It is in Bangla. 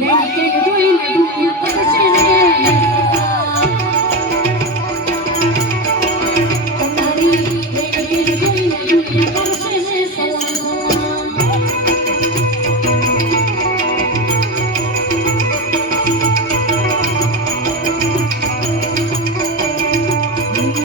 내 이때에도 이 내부 이웃